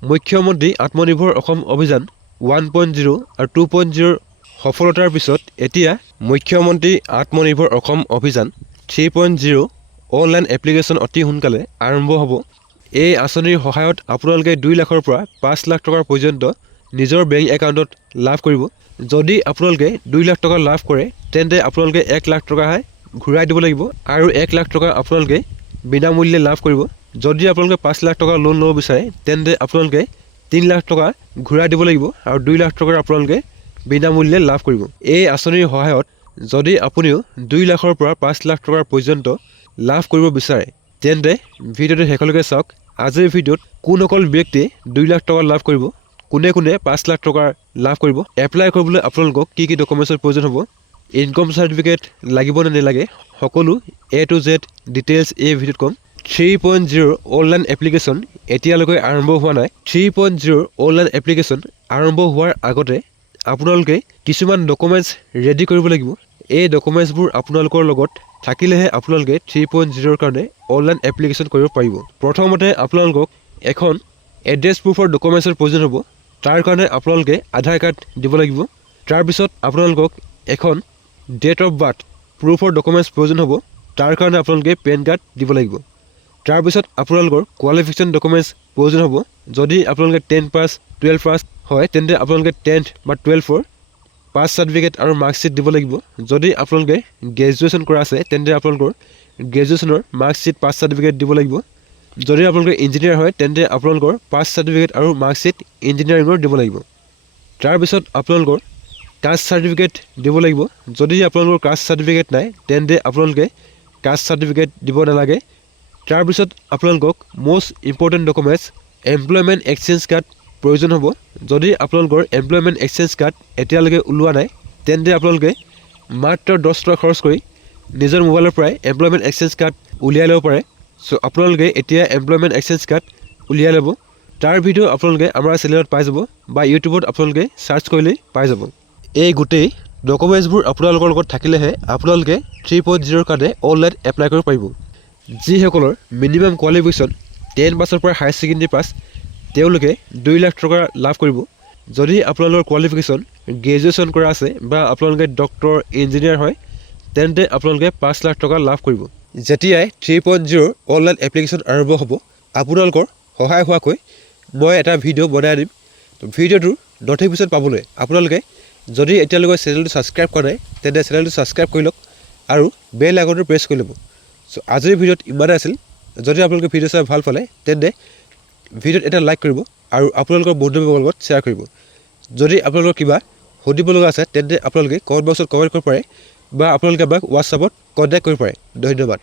মুখ্যমন্ত্ৰী আত্মনিৰ্ভৰ অসম অভিযান 1.0 আৰু 2.0 সফলতাৰ পিছত এতিয়া মুখ্যমন্ত্ৰী আত্মনিৰ্ভৰ অসম অভিযান 3.0 অনলাইন এপ্লিকেশ্যন অতি সোনকালে আৰম্ভ হ'ব। এই আঁচনিৰ সহায়ত আপোনালোকে 2 লাখৰ পৰা 5 লাখ টকাৰ পৰ্যন্ত নিজৰ বেংক একাউণ্টত লাভ কৰিব। যদি আপোনালোকে 2 লাখ টকা লাভ কৰে তেন্তে আপোনালোকে 1 লাখ টকাহে ঘূৰাই দিব লাগিব আৰু 1 লাখ টকা আপোনালোকে বিনামূল্যে লাভ কৰিব। যদি আপোনালোকে 5 লাখ টকা লোন ল'ব বিচাৰে তেন্তে আপোনালোকে 3 লাখ টকা ঘূৰাই দিব লাগিব আৰু 2 লাখ টকাৰ আপোনালোকে বিনামূল্যে লাভ কৰিব। এই আঁচনিৰ সহায়ত যদি আপুনিও 2 লাখৰ পৰা 5 লাখ টকাৰ পৰ্যন্ত লাভ কৰিব বিচাৰে তেন্তে ভিডিঅ'টো শেষলৈকে চাওক। আজিৰ ভিডিঅ'ত কোনসকল ব্যক্তিয়ে 2 লাখ টকা লাভ কৰিব, কোনে 5 লাখ টকাৰ লাভ কৰিব, এপ্লাই কৰিবলৈ আপোনালোকক কি কি ডকুমেণ্টছৰ প্ৰয়োজন হ'ব, ইনকম চাৰ্টিফিকেট লাগিব নে নালাগে, সকলো A to Z ডিটেইলছ এই ভিডিঅ'ত ক'ম। 3.0 অনলাইন এপ্লিকেশ্যন এতিয়ালৈকে আৰম্ভ হোৱা নাই। 3.0 অনলাইন এপ্লিকেশ্যন আৰম্ভ হোৱাৰ আগতে আপোনালোকে কিছুমান ডকুমেণ্টছ ৰেডি কৰিব লাগিব। এই ডকুমেণ্টছবোৰ আপোনালোকৰ লগত থাকিলেহে আপোনালোকে 3.0ৰ কাৰণে অনলাইন এপ্লিকেশ্যন কৰিব পাৰিব। প্ৰথমতে আপোনালোকক এখন এড্ৰেছ প্ৰুফৰ ডকুমেণ্টছৰ প্ৰয়োজন হ'ব। তাৰ কাৰণে আপোনালোকে আধাৰ কাৰ্ড দিব লাগিব। তাৰপিছত আপোনালোকক এখন ডেট অফ বাৰ্থ প্ৰুফৰ ডকুমেণ্টছ প্ৰয়োজন হ'ব। তাৰ কাৰণে আপোনালোকে পেন কাৰ্ড দিব লাগিব। তাৰপিছত আপোনালোকৰ কোৱালিফিকেশ্যন ডকুমেণ্টছ প্ৰয়োজন হ'ব। যদি আপোনালোকে 10 পাছ 12 পাছ হয় তেন্তে আপোনালোকে 10th বা 12ৰ পাছ চাৰ্টিফিকেট আৰু মাৰ্কশ্বিট দিব লাগিব। যদি আপোনালোকে গ্ৰেজুৱেশ্যন কৰা আছে তেন্তে আপোনালোকৰ গ্ৰেজুৱেশ্যনৰ মাৰ্কশ্বিট পাছ চাৰ্টিফিকেট দিব লাগিব। যদি আপোনালোকে ইঞ্জিনিয়াৰ হয় তেন্তে আপোনালোকৰ পাছ চাৰ্টিফিকেট আৰু মাৰ্কশ্বিট ইঞ্জিনিয়াৰিঙৰ দিব লাগিব। তাৰপিছত আপোনালোকৰ কাষ্ট চাৰ্টিফিকেট দিব লাগিব। যদি আপোনালোকৰ কাষ্ট চাৰ্টিফিকেট নাই তেন্তে আপোনালোকে কাষ্ট চাৰ্টিফিকেট দিব নালাগে। তাৰপিছত আপোনালোকক most important documents employment exchange card প্ৰয়োজন হ'ব। যদি আপোনালোকৰ এমপ্লয়মেণ্ট এক্সচেঞ্জ কাৰ্ড এতিয়ালৈকে ওলোৱা নাই তেন্তে আপোনালোকে মাত্ৰ 10 টকা খৰচ কৰি নিজৰ মোবাইলৰ পৰাই এমপ্লয়মেণ্ট এক্সচেঞ্জ কাৰ্ড উলিয়াই ল'ব পাৰে। চ' আপোনালোকে এতিয়া এমপ্লয়মেণ্ট এক্সচেঞ্জ কাৰ্ড উলিয়াই ল'ব। তাৰ ভিডিঅ' আপোনালোকে আমাৰ চেনেলত পাই যাব বা ইউটিউবত আপোনালোকে ছাৰ্চ কৰিলেই পাই যাব। এই গোটেই ডকুমেণ্টছবোৰ আপোনালোকৰ লগত থাকিলেহে আপোনালোকে 3.0ৰ কাৰণে অনলাইন এপ্লাই কৰিব পাৰিব। যিসকলৰ মিনিমাম কোৱালিফিকেশ্যন 10 পাছৰ পৰা হায়াৰ ছেকেণ্ডেৰী পাছ তেওঁলোকে 2 লাখ টকা লাভ কৰিব। যদি আপোনালোকৰ কোৱালিফিকেশ্যন গ্ৰেজুৱেশ্যন কৰা আছে বা আপোনালোকে ডক্টৰ ইঞ্জিনিয়াৰ হয় তেন্তে আপোনালোকে 5 লাখ টকা লাভ কৰিব। যেতিয়াই 3.0 অনলাইন এপ্লিকেশ্যন আৰম্ভ হ'ব আপোনালোকৰ সহায় হোৱাকৈ মই এটা ভিডিঅ' বনাই দিম। ভিডিঅ'টোৰ ন'টিফিকেশ্যন পাবলৈ আপোনালোকে যদি এতিয়ালৈকে চেনেলটো ছাবস্ক্ৰাইব কৰা নাই তেন্তে চেনেলটো ছাবস্ক্ৰাইব কৰি লওক আৰু বেল আইকনটো প্ৰেছ কৰি ল'ব। চ' আজিৰ ভিডিঅ'ত ইমানেই আছিল। যদি আপোনালোকে ভিডিঅ' চাই ভাল পালে তেন্তে ভিডিঅ'ত এটা লাইক কৰিব আৰু আপোনালোকৰ বন্ধুবৰ্গৰ লগত শ্বেয়াৰ কৰিব। যদি আপোনালোকৰ কিবা সুধিব লগা আছে তেন্তে আপোনালোকে কমেণ্ট বক্সত কমেণ্ট কৰিব পাৰে বা আপোনালোকে আমাক হোৱাটছআপত কণ্টেক্ট কৰিব পাৰে। ধন্যবাদ।